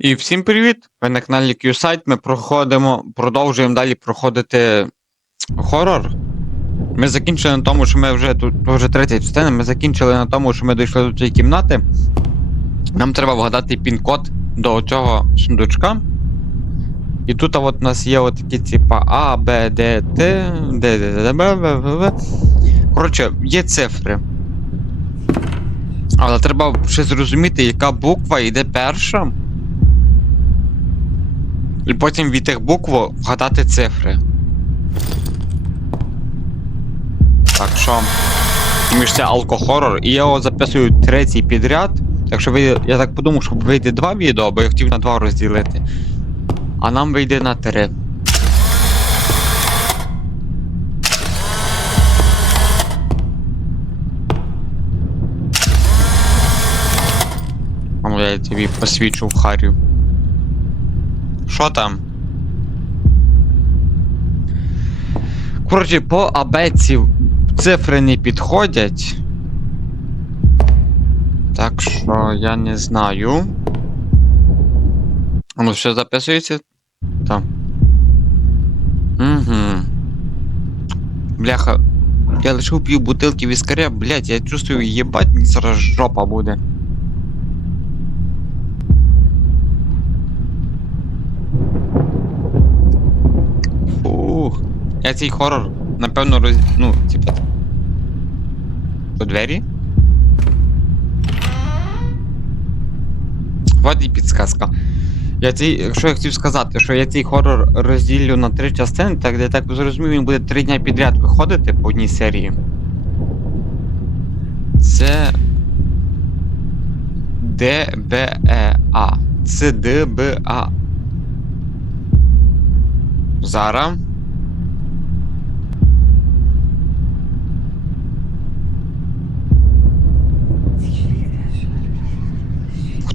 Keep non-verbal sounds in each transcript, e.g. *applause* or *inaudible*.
І всім привіт! Ви на каналі QSite. Ми проходимо, продовжуємо далі проходити хорор. Ми закінчили на тому, що ми вже тут вже третя частина. Ми закінчили на тому, що ми дійшли до цієї кімнати. Нам треба вгадати пін-код до цього сундучка. І тут от у нас є такі типа А, Б, Д, Т, Д, Д, Д, Б, В, В, В. Коротше, є цифри. Але треба ще зрозуміти, яка буква йде перша. І потім від тих букв вгадати цифри. Так що. Між це алкохорор, і я його записую третій підряд. Так що ви, я так подумав, що вийде два відео, бо я хотів на два розділити. А нам вийде на три. Я тобі посвічу в Харю. Що там? Коротше, по абеці цифри не підходять. Так що я не знаю. Ну, все записується? Так. Угу. Бляха. Я лишив пів бутилки віскаря, блять, я чувствую, єбать, мені зараз жопа буде. Я цей хорор, напевно, роз... Ну, типа. По двері? Вот і підсказка. Я цей, що я хотів сказати, що я цей хорор розділю на три частини, так я так зрозумів, він буде три дня підряд виходити по одній серії. Це. Д, Б, Е, А. Це Д, Б, А. Зараз.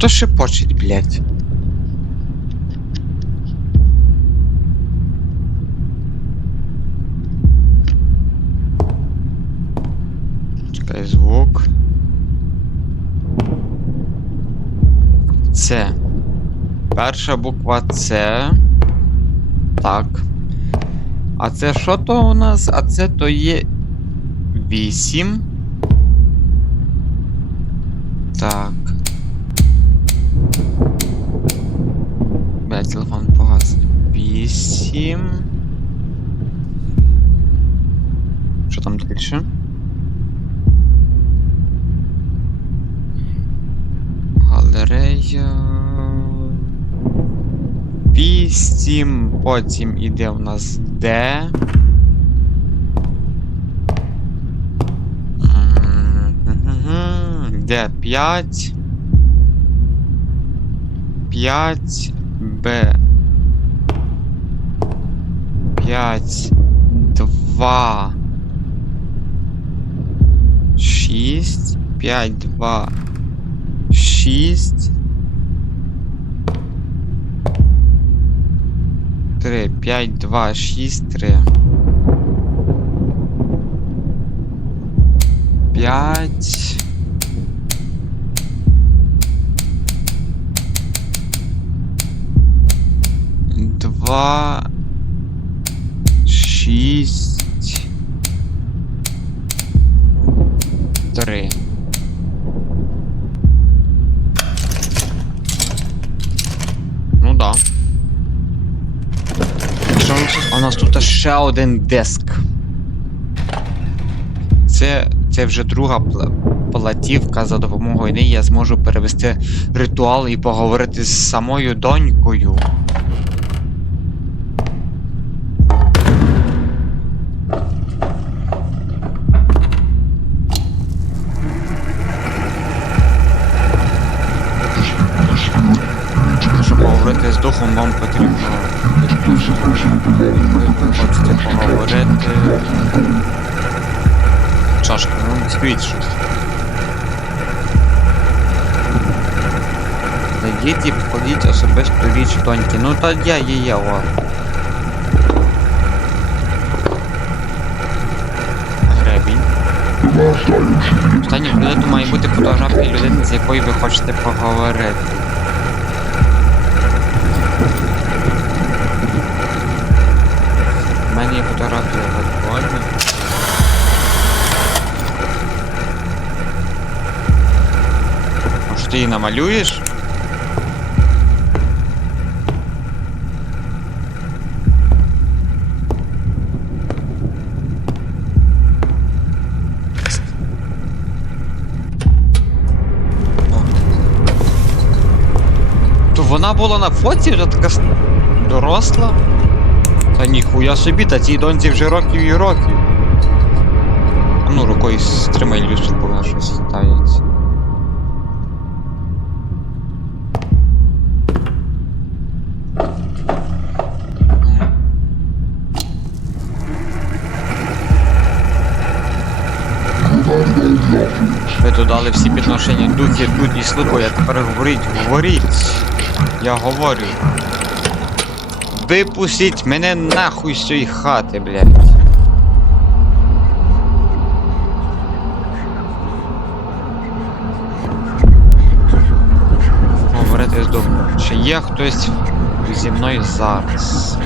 Хто шепочить, блядь? Чекай звук. Це. Перша буква С. Так. А це що то у нас? А це то є 8. Так. 8. Що там далі? Галерея. 8. Потім іде у нас Д. Д 5. 5 Б. 5 2 6 5 2 6 3 5 2 6 3 5 2 6 3 Ну да. Що у нас тут? У нас тут ще один диск. Це, це вже друга платівка, за допомогою неї я зможу перевести ритуал і поговорити з самою донькою. Відкрить щось. Зайдіть і покладіть особисто річ доньки. Ну та я є я ладно. Гребінь. Останнім предметом має бути фотографії людини, з якою ви хочете поговорити. У мене є фотографія. Ти її намалюєш? То вона була на фоці вже така доросла. Та ніхуя собі, та цій доньці вже років і років. Ну, рукою стримай люстру, бо вона щось тається. Додали всі підношення духи тут і слуху, я тепер говоріть, говоріть. Я говорю. Випустіть мене нахуй з цієї хати, блядь. Говорити з. Чи є хтось зі мною зараз?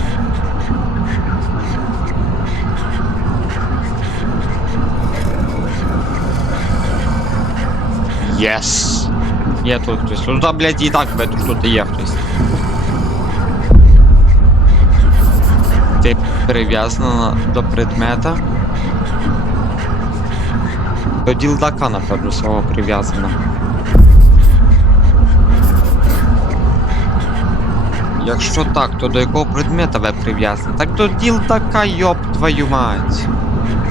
Єс. Є тут хтось. Ну та, блядь, і так що тут є хтось. Ти прив'язана до предмета. До ділдака, напевно, свого прив'язана. Якщо так, то до якого предмета ви прив'язані? Так до ділдака, йоп твою мать.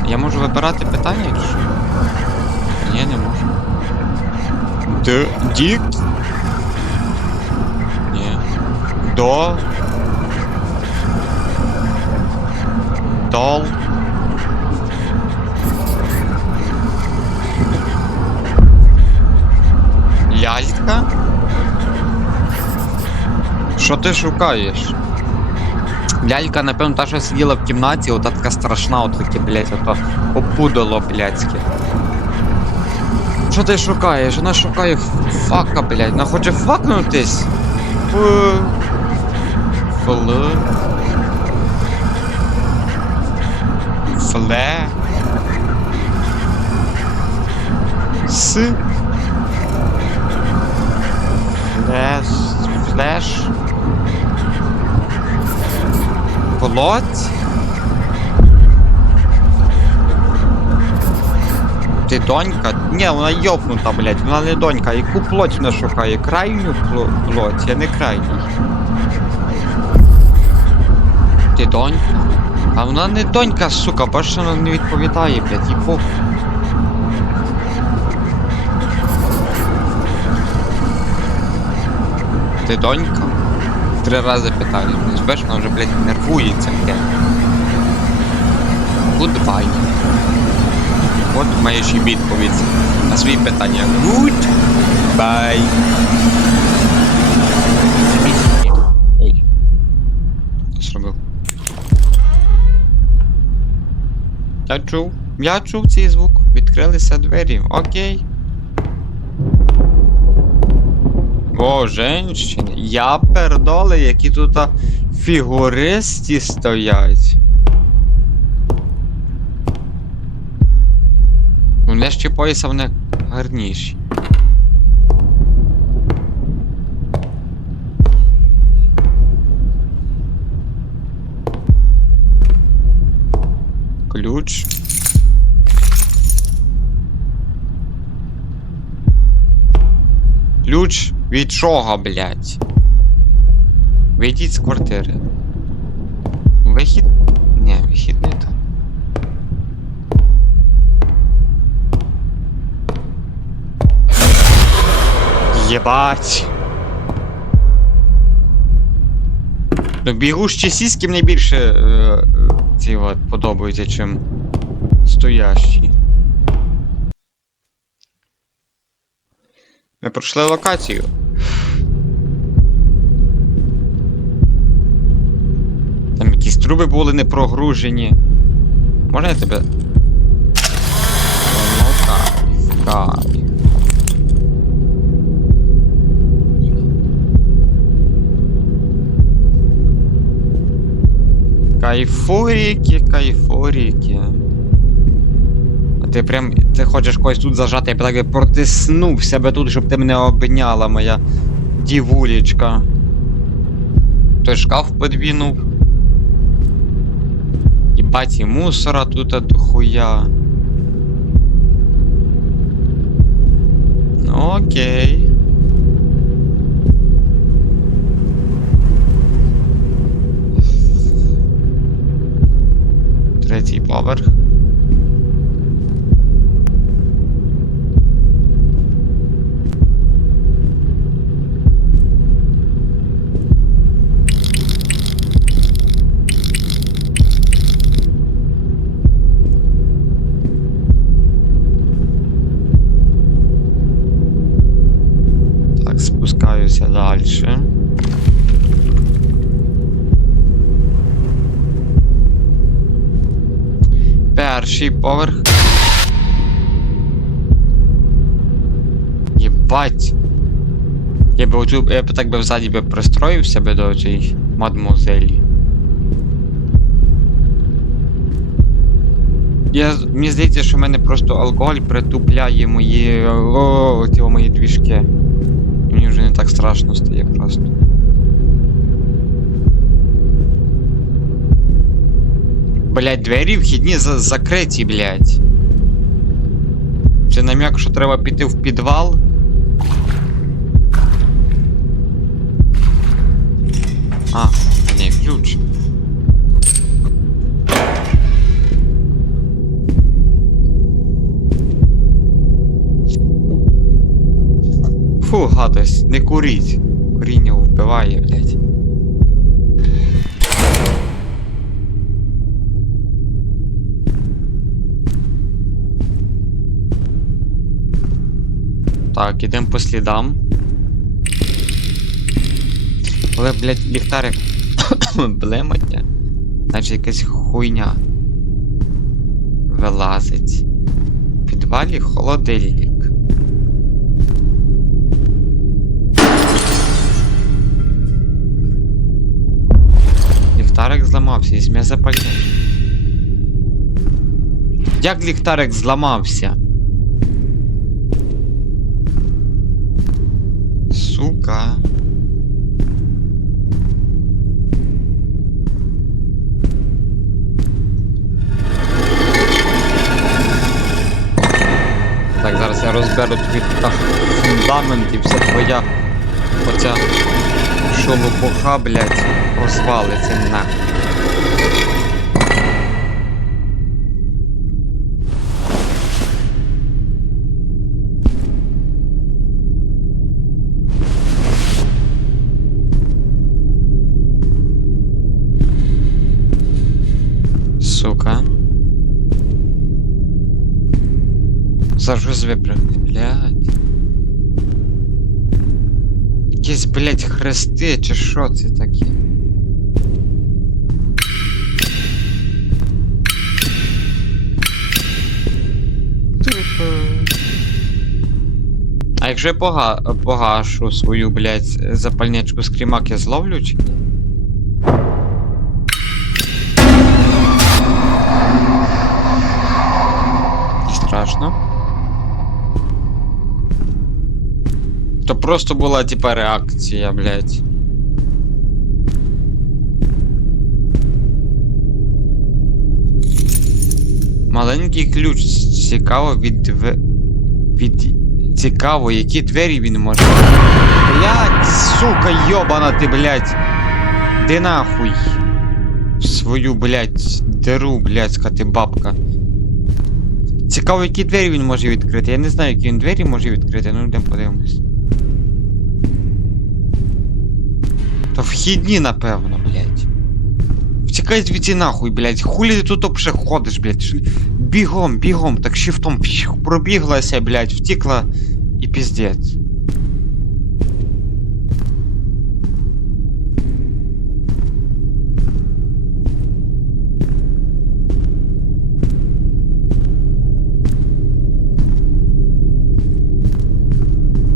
Я можу вибирати питання чи що? Ні, не можу. Д. Дік? Ні. До. Дол. Лялька? Що ти шукаєш? Лялька, напевно, та, що сиділа в кімнаті, ота така страшна, от таке, блядь, ото опудало блядське. Що ти шукаєш? Вона шукає фака, блядь. Вона хоче факнутись. Ф... Фл. Фле. С. Флеш. Флеш. Плоть. Ти донька? Ні, вона йопнута, блядь, вона не донька. Яку плоть вона шукає? Крайню плоть, я не крайній. Ти донька? А вона не донька, сука, бачиш, вона не відповідає, блядь, і похуй. Ти донька? Три рази питаю. Не збеш, вона вже, блядь, нервується, блядь. Goodbye. От маєш і відповідь на свої питання. Goodbye. Ой. Зробив? Я чув. Я чув цей звук. Відкрилися двері. Окей. О, женщини. Я пердоли, які тут фігуристі стоять. Нижче пояса вони гарніші. Ключ. Ключ від чого, блядь? Вийдіть з квартири. Вихід? Ні, вихід не там. Єбать. Ну, бігущі сіськи мені більше е, ці от подобаються, чим стоящі. Ми пройшли локацію. Там якісь труби були не прогружені. Можна я тебе. Ну кайф, кайф. Кайфуріки, кайфуріки. А ти прям. Ти хочеш когось тут зажати, я б так протиснув себе тут, щоб ти мене обняла, моя дівулечка. Той шкаф подвинув. Єбать, і мусора тут дохуя. Ну окей. Третій поверх. Так, спускаюся далі. Перший поверх. Єбать. Я би оцю, я б так би взаді би пристроїв себе до цієї мадмозелі. Я, мені здається, що в мене просто алкоголь притупляє мої. О, ті мої двіжки. Мені вже не так страшно стає просто. Блять, двері вхідні за закриті, блять. Це нам'як, що треба піти в підвал. А, ні, ключ. Фу, гадость, не куріть. Куріння вбиває, блять. Так, ідемо по слідам. Але, блядь, ліхтарик *coughs* блемання. Наче якась хуйня. Вилазить. В підвалі холодильник. Ліхтарик зламався, візьме запальник. Як ліхтарик зламався? Сука. Так, зараз я розберу тобі та фундамент і вся твоя оця шолопоха, блядь, розвалиться нахуй. Зараз випрягти, блядь. Якісь, блядь, хрести, чи що це таке? А якщо я пога... погашу свою, блядь, запальничку скрімак, я зловлю чи ні? Просто була типа реакція, блядь. Маленький ключ. Цікаво від две... від. Цікаво, які двері він може. Блядь, сука, йобана ти, блядь. Де нахуй? Свою, блядь, диру, блядська ти бабка. Цікаво, які двері він може відкрити. Я не знаю, які він двері може відкрити, ну йдемо подивимось. То вхідні, напевно, блядь. Втікай звідси нахуй, блядь. Хулі ти тут обше ходиш, блядь. Бігом, бігом, так шифтом пробіглася, блядь, втікла і піздець.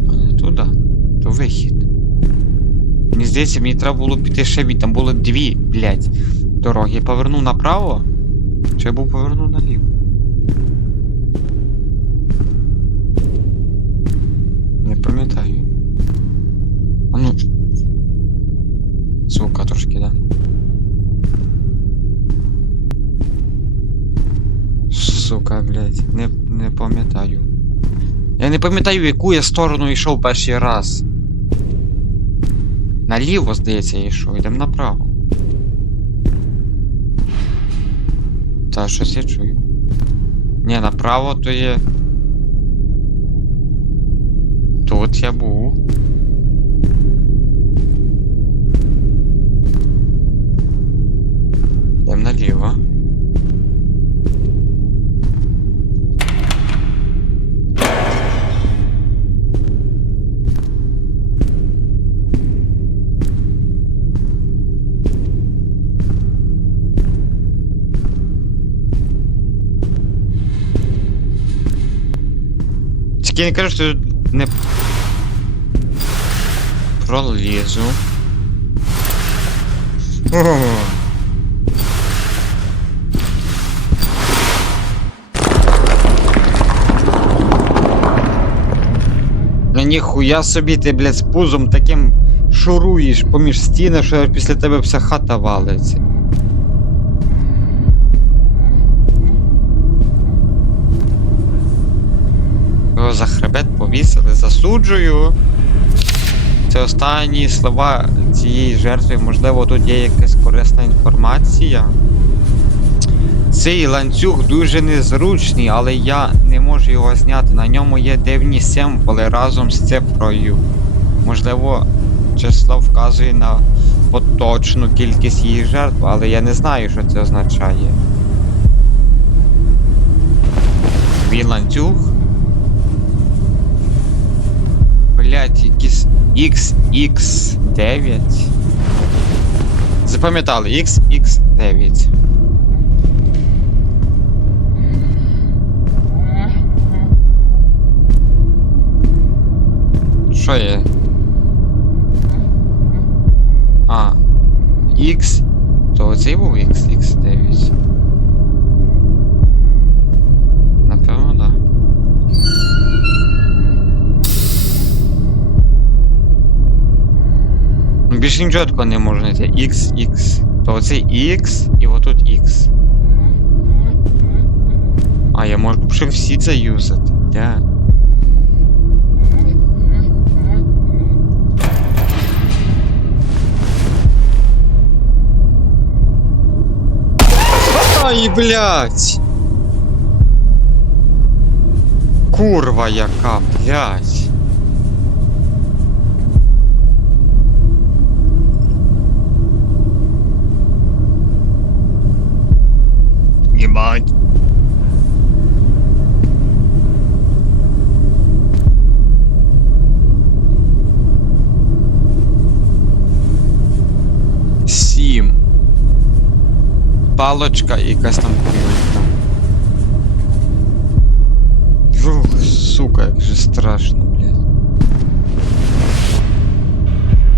А не туди. То вихід. Здається, мені треба було піти ще від. Там було дві, блядь. дороги. Я повернув направо? Чи я був повернув наліво? Не пам'ятаю. А ну. Звука трошки, да. Сука, блядь, не, не пам'ятаю. Я не пам'ятаю, в яку я сторону йшов перший раз. Наліво, здається, я йшов, йдемо направо. Та щось я чую. Ні, направо то є. Тут я був. Тільки не кажу, що не пролізу. О! Ну ніхуя собі ти, блядь, з пузом таким шуруєш поміж стіни, що після тебе вся хата валиться. Його за хребет повісили, засуджую. Це останні слова цієї жертви. Можливо, тут є якась корисна інформація. Цей ланцюг дуже незручний, але я не можу його зняти. На ньому є дивні символи разом з цифрою. Можливо, число вказує на поточну кількість її жертв, але я не знаю, що це означає. Він ланцюг. блядь, якісь XX9. Запам'ятали, XX9. Що є? А, X, то оцей був XX9. Більше нічого такого не можна знайти. X, X. То оцей X і отут X. А, я можу ще всі це юзати. Да. Ай, блядь! Курва яка, блядь! Ебать. Сім. Палочка і якась там кулька. Фух, сука, як же страшно, блядь.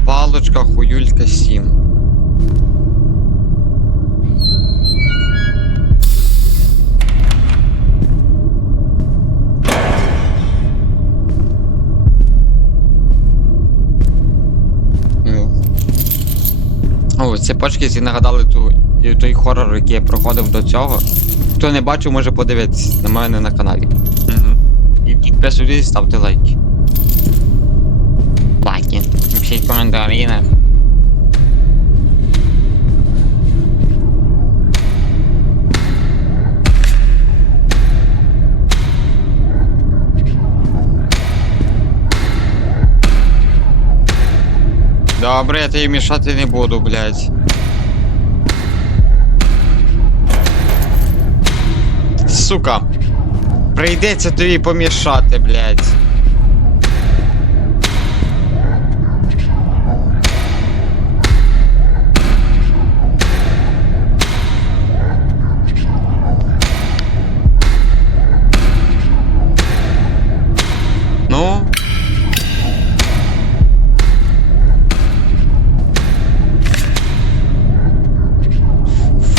Палочка, хуюлька, сім. О, ці почки всі нагадали ту, той хорор, який я проходив до цього. Хто не бачив, може подивитись на мене на каналі. Угу. І підписуйтесь, ставте лайки. Лайки. Пишіть коментарі. Добре, я тобі мішати не буду, блядь. Сука. Прийдеться тобі помішати, блядь.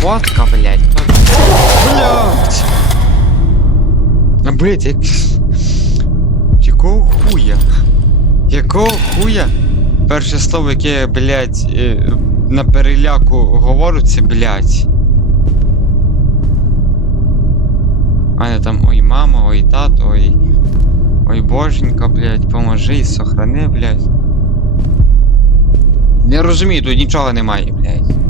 Фотка, блядь. Блядь! А, блядь, як... Якого хуя? Якого хуя? Перше слово, яке я, блядь, е, на переляку говорю, це блядь. А не там ой мама, ой тато, ой. Ой боженька, блядь, поможи сохрани, блядь. Не розумію, тут нічого немає, блядь.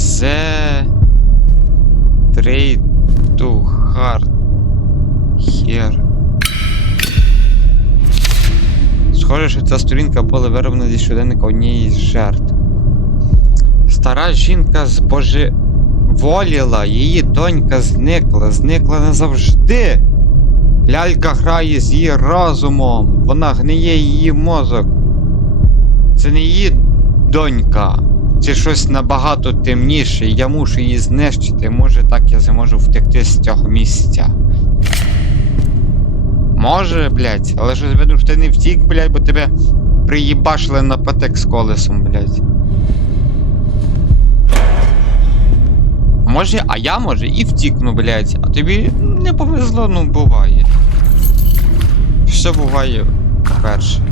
The trade to hard here. Схоже, що ця сторінка була вироблена зі щоденника однієї з жертв. Стара жінка збожеволіла, її донька зникла, зникла назавжди. Лялька грає з її розумом, вона гниє її мозок. Це не її донька. Це щось набагато темніше, і я мушу її знищити. Може так я зможу втекти з цього місця. Може, блядь, але щось видно, що ти не втік, блядь, бо тебе приїбашили на патек з колесом, блядь. Може, а я може і втікну, блядь, а тобі не повезло, ну буває. Все буває перше.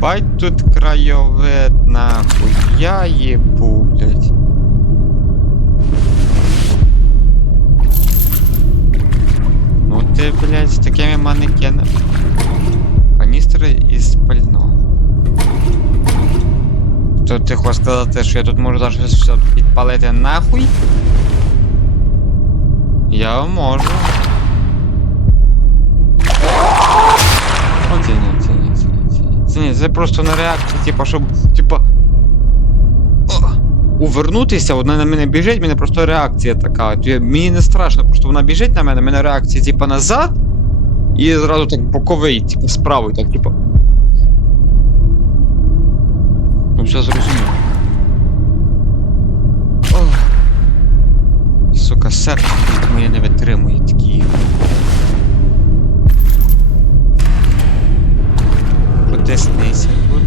Єбать тут краєвид, нахуй. Я єбу, блядь. Ну ти, блядь, з такими манекенами. Каністри із пального. То ти хочеш сказати, що я тут можу даже щось підпалити нахуй? Я можу. О, це ні, це ні, це просто на реакцію, типа, щоб, типа. Увернутися, вона на мене біжить, мене просто реакція така. Мені не страшно, просто вона біжить на мене, мене реакція, типа, назад. І зразу так боковий, типу, справа, так, типу. Ну, все зрозуміло. Сука, серце моє не витримує такі. Протиснися тут.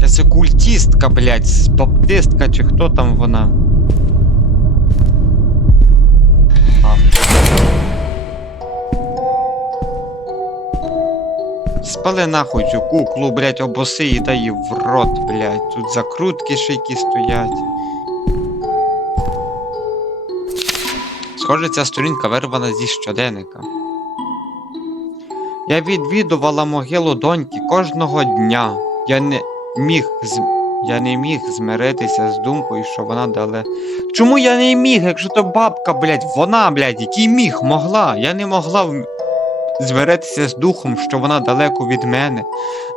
Та це культістка, блядь, баптистка чи хто там вона. А. Спали нахуй цю куклу, блядь, обоси і дай її в рот, блядь. Тут закрутки які стоять. Схоже, ця сторінка вирвана зі щоденника. Я відвідувала могилу доньки кожного дня. Я не міг з... Я не міг змиритися з думкою, що вона дале. Чому я не міг, якщо то бабка, блядь, вона, блядь, який міг, могла. Я не могла в- з духом, що вона далеко від мене,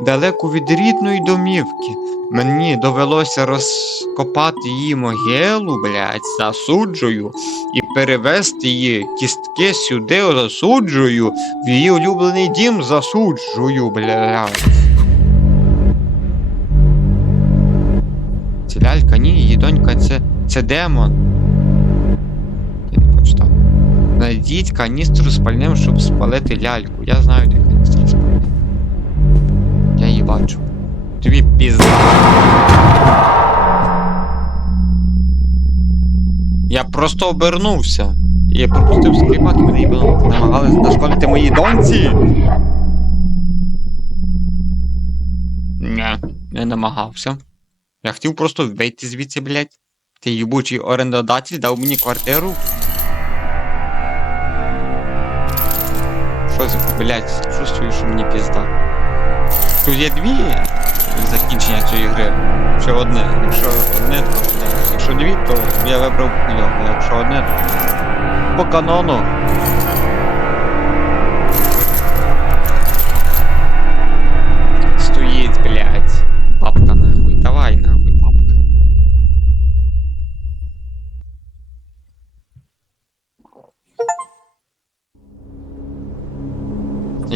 далеко від рідної домівки. Мені довелося розкопати її могилу, блядь, засуджую, і перевезти її кістки сюди, засуджую, в її улюблений дім засуджую, блядь. Це лялька, ні, її донька це, це демон. Я не почитав. Найдіть каністру з пальним, щоб спалити ляльку. Я знаю, де каністра з пальним. Я її бачу. Тобі пізда. Я просто обернувся. І я пропустив скріпак, мене їбано намагалися нашкодити моїй доньці. Не, не намагався. Я хотів просто вийти звідси, блядь. Ти їбучий орендодатель дав мені квартиру. Блядь, чувствую, що мені пізда. Тут є дві закінчення цієї гри. Ще одне. Якщо одне, то одне. Якщо дві, то я вибрав нього. Якщо одне, то по канону.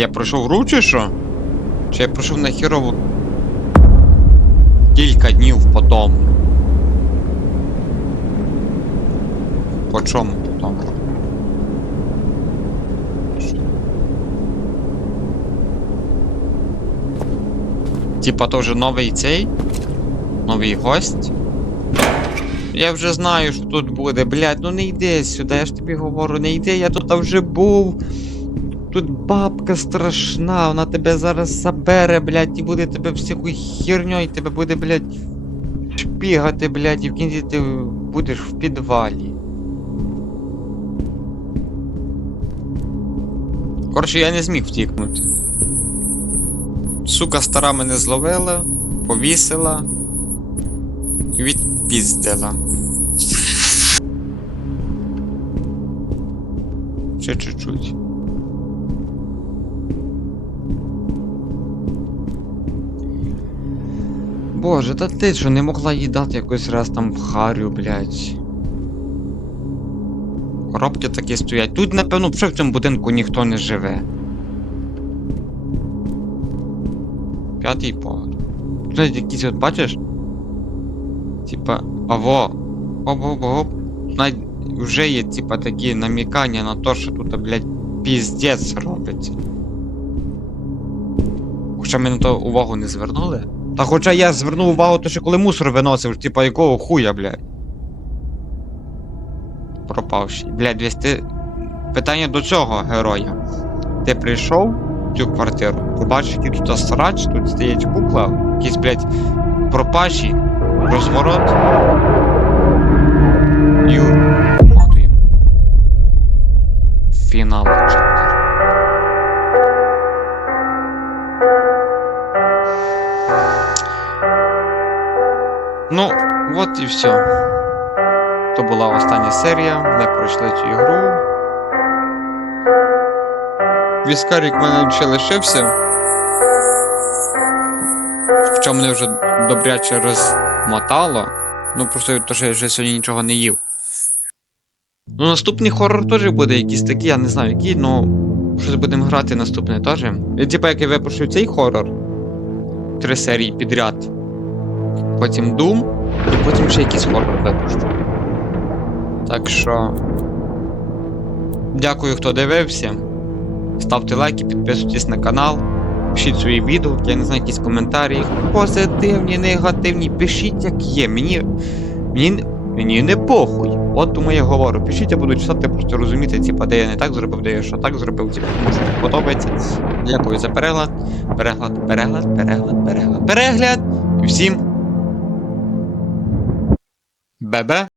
пройшов гру чи що? Чи я пройшов на хірову кілька днів потом. По чому потом? Типа то вже новий цей? Новий гость? Я вже знаю, що тут буде, блядь, ну не йди сюди, я ж тобі говорю, не йди, я тут вже був. Тут бабка страшна, вона тебе зараз забере, блядь, і буде тебе всякою херньою, тебе буде, блядь, шпігати, блядь, і в кінці ти будеш в підвалі. Коротше, я не зміг втікнути. Сука стара мене зловила, повісила і відпіздила. Ще чуть-чуть. Боже, та ти що не могла їй дати якось раз там в харю, блядь. Коробки такі стоять. Тут, напевно, вже в цьому будинку ніхто не живе. П'ятий поверх. Тут якісь от бачиш? Типа, аво. Оп-оп-оп. Вже є, типа, такі намікання на те, що тут, блядь, піздець робиться. Хоча ми на то увагу не звернули. Та хоча я звернув увагу, то що коли мусор виносив, типа якого хуя, блядь. Пропавший. Блядь, десь ти. Питання до цього героя. Ти прийшов в цю квартиру, побачиш, який тут срач, тут стоїть кукла, якийсь, блядь, пропащий, розворот. І от і все. То була остання серія. Ми пройшли цю ігру. Віскарік в мене ще лишився. Хоча мене вже добряче розмотало. Ну просто того, що я вже сьогодні нічого не їв. Ну, наступний хорор теж буде якийсь такий, я не знаю який, ну. Щось будемо грати наступне теж. Типа, як я випущу цей хорор. Три серії підряд. Потім Doom, і потім ще якийсь хорор випущу. Так що. Дякую, хто дивився. Ставте лайки, підписуйтесь на канал. Пишіть свої відгуки, я не знаю, якісь коментарі. Позитивні, негативні. Пишіть, як є. Мені. Мені, мені не похуй. От тому я говорю. Пишіть, я буду читати, просто розуміти, типа, де я не так зробив, де я що так зробив, типа, кому що подобається. Дякую за перегляд. Перегляд, перегляд, перегляд, перегляд, перегляд. І всім. bebe